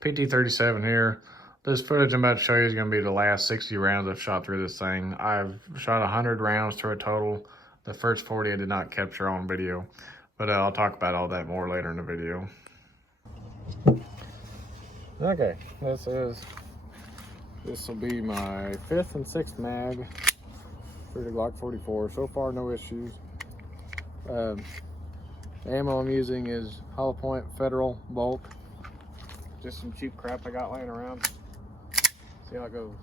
PT-37 here. This footage I'm about to show you is going to be the last 60 rounds I've shot through this thing. I've shot 100 rounds through a total. The first 40 I did not capture on video, but I'll talk about all that more later in the video. Okay, this will be my 5th and 6th mag for the Glock 44. So far, no issues. The ammo I'm using is hollow point Federal bulk. Just some cheap crap I got laying around. See how it goes.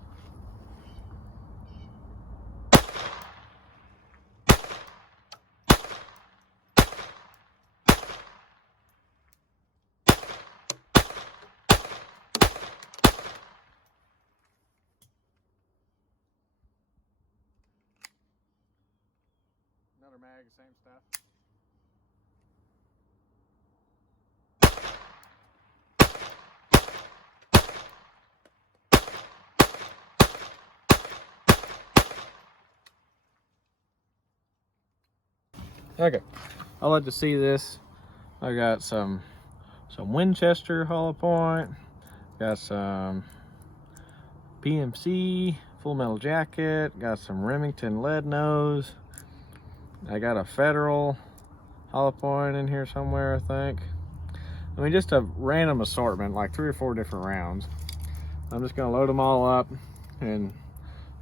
Another mag, same stuff. Okay, I'll let you see this. I got some Winchester hollow point, got some PMC full metal jacket, got some Remington lead nose. I got a Federal hollow point in here somewhere, I think. I mean, just a random assortment, like 3 or 4 different rounds. I'm just gonna load them all up and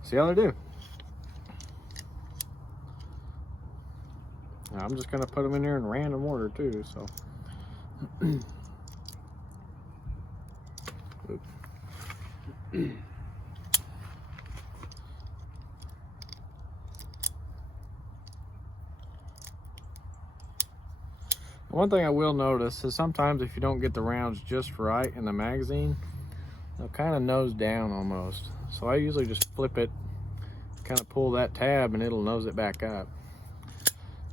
see how they do. I'm just gonna put them in there in random order too, so. One thing I will notice is sometimes if you don't get the rounds just right in the magazine, they'll kind of nose down almost. So I usually just flip it, kind of pull that tab, and it'll nose it back up.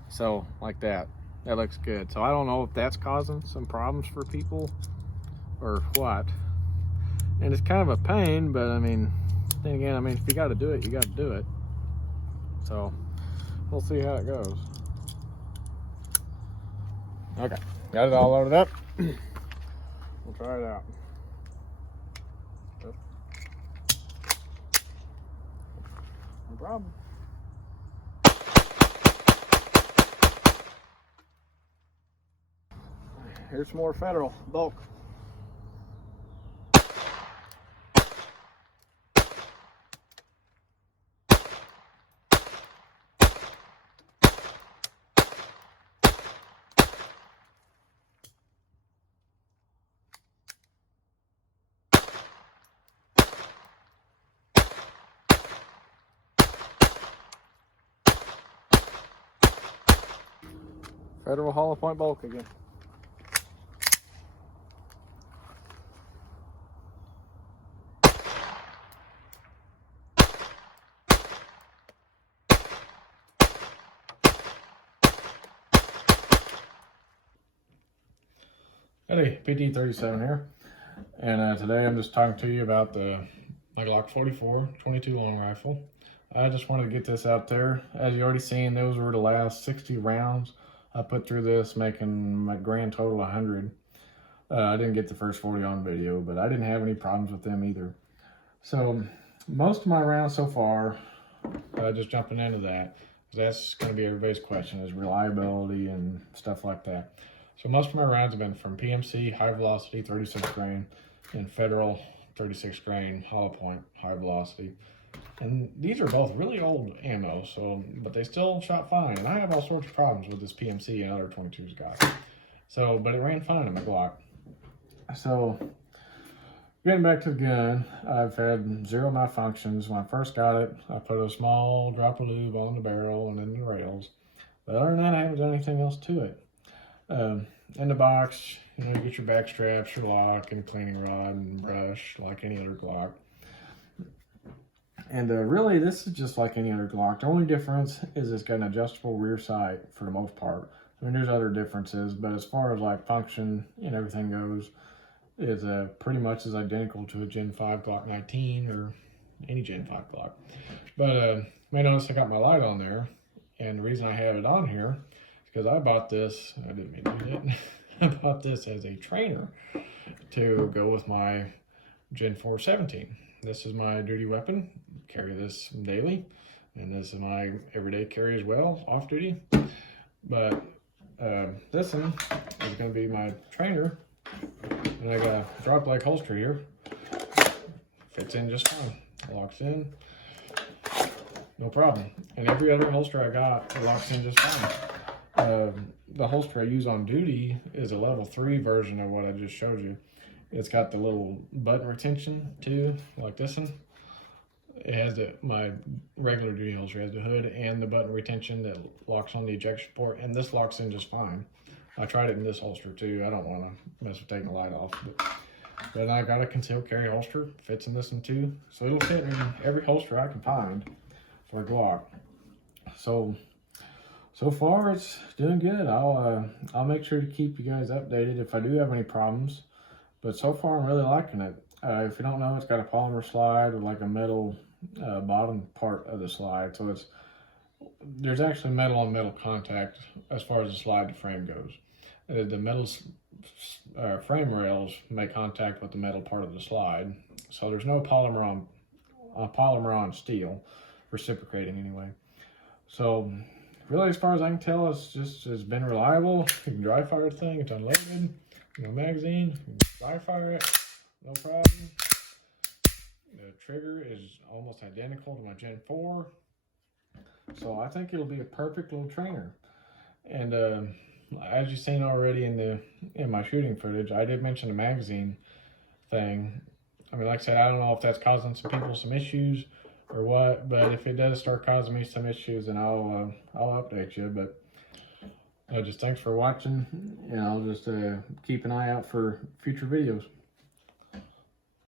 So like that, that looks good. So I don't know if that's causing some problems for people or what. And it's kind of a pain, but I mean, then again, I mean, if you got to do it, you got to do it. So we'll see how it goes. Okay, got it all loaded up. We'll try it out. Yep. No problem. Here's some more Federal bulk. Federal hollow point bulk again. Hey, PT-37 here, and today I'm just talking to you about my Glock 44 22 long rifle. I just wanted to get this out there. As you already seen, those were the last 60 rounds I put through this, making my grand total 100. I didn't get the first 40 on video, but I didn't have any problems with them either. So most of my rounds so far, just jumping into that, that's going to be everybody's question, is reliability and stuff like that. So most of my rounds have been from PMC high velocity 36 grain and Federal 36 grain hollow point high velocity. And these are both really old ammo, but they still shot fine. And I have all sorts of problems with this PMC and other 22s got. So, but it ran fine in my Glock. So, getting back to the gun, I've had 0 malfunctions. When I first got it, I put a small drop of lube on the barrel and in the rails. But other than that, I haven't done anything else to it. In the box, you get your back straps, your lock, and a cleaning rod and brush like any other Glock. And really, this is just like any other Glock. The only difference is it's got an adjustable rear sight for the most part. I mean, there's other differences, but as far as like function and everything goes, it's pretty much as identical to a Gen 5 Glock 19 or any Gen 5 Glock. But you may notice I got my light on there, and the reason I have it on here is because I bought this, I didn't mean to do that, I bought this as a trainer to go with my Gen 4 17. This is my duty weapon. Carry this daily, and this is my everyday carry as well, off duty. But this one is going to be my trainer, and I got a drop leg holster here. Fits in just fine. Locks in, no problem. And every other holster I got, it locks in just fine. The holster I use on duty is a level 3 version of what I just showed you. It's got the little button retention too, like this one. It has my regular duty holster has the hood and the button retention that locks on the ejection port, and this locks in just fine. I tried it in this holster too. I don't want to mess with taking the light off, but I got a concealed carry holster, fits in this one too. So it'll fit in every holster I can find for a Glock. So far it's doing good. I'll make sure to keep you guys updated if I do have any problems. But so far I'm really liking it. If you don't know, it's got a polymer slide with like a metal bottom part of the slide. So there's actually metal on metal contact as far as the slide to frame goes. The metal frame rails make contact with the metal part of the slide. So there's no polymer on steel, reciprocating anyway. So really, as far as I can tell, it's been reliable. You can dry fire the thing, it's unloaded. No magazine, you can dry fire it, no problem. The trigger is almost identical to my Gen 4. So I think it'll be a perfect little trainer. And as you've seen already in my shooting footage, I did mention the magazine thing. I mean, like I said, I don't know if that's causing some people some issues or what, but if it does start causing me some issues, then I'll update you. But just thanks for watching, and I'll just keep an eye out for future videos.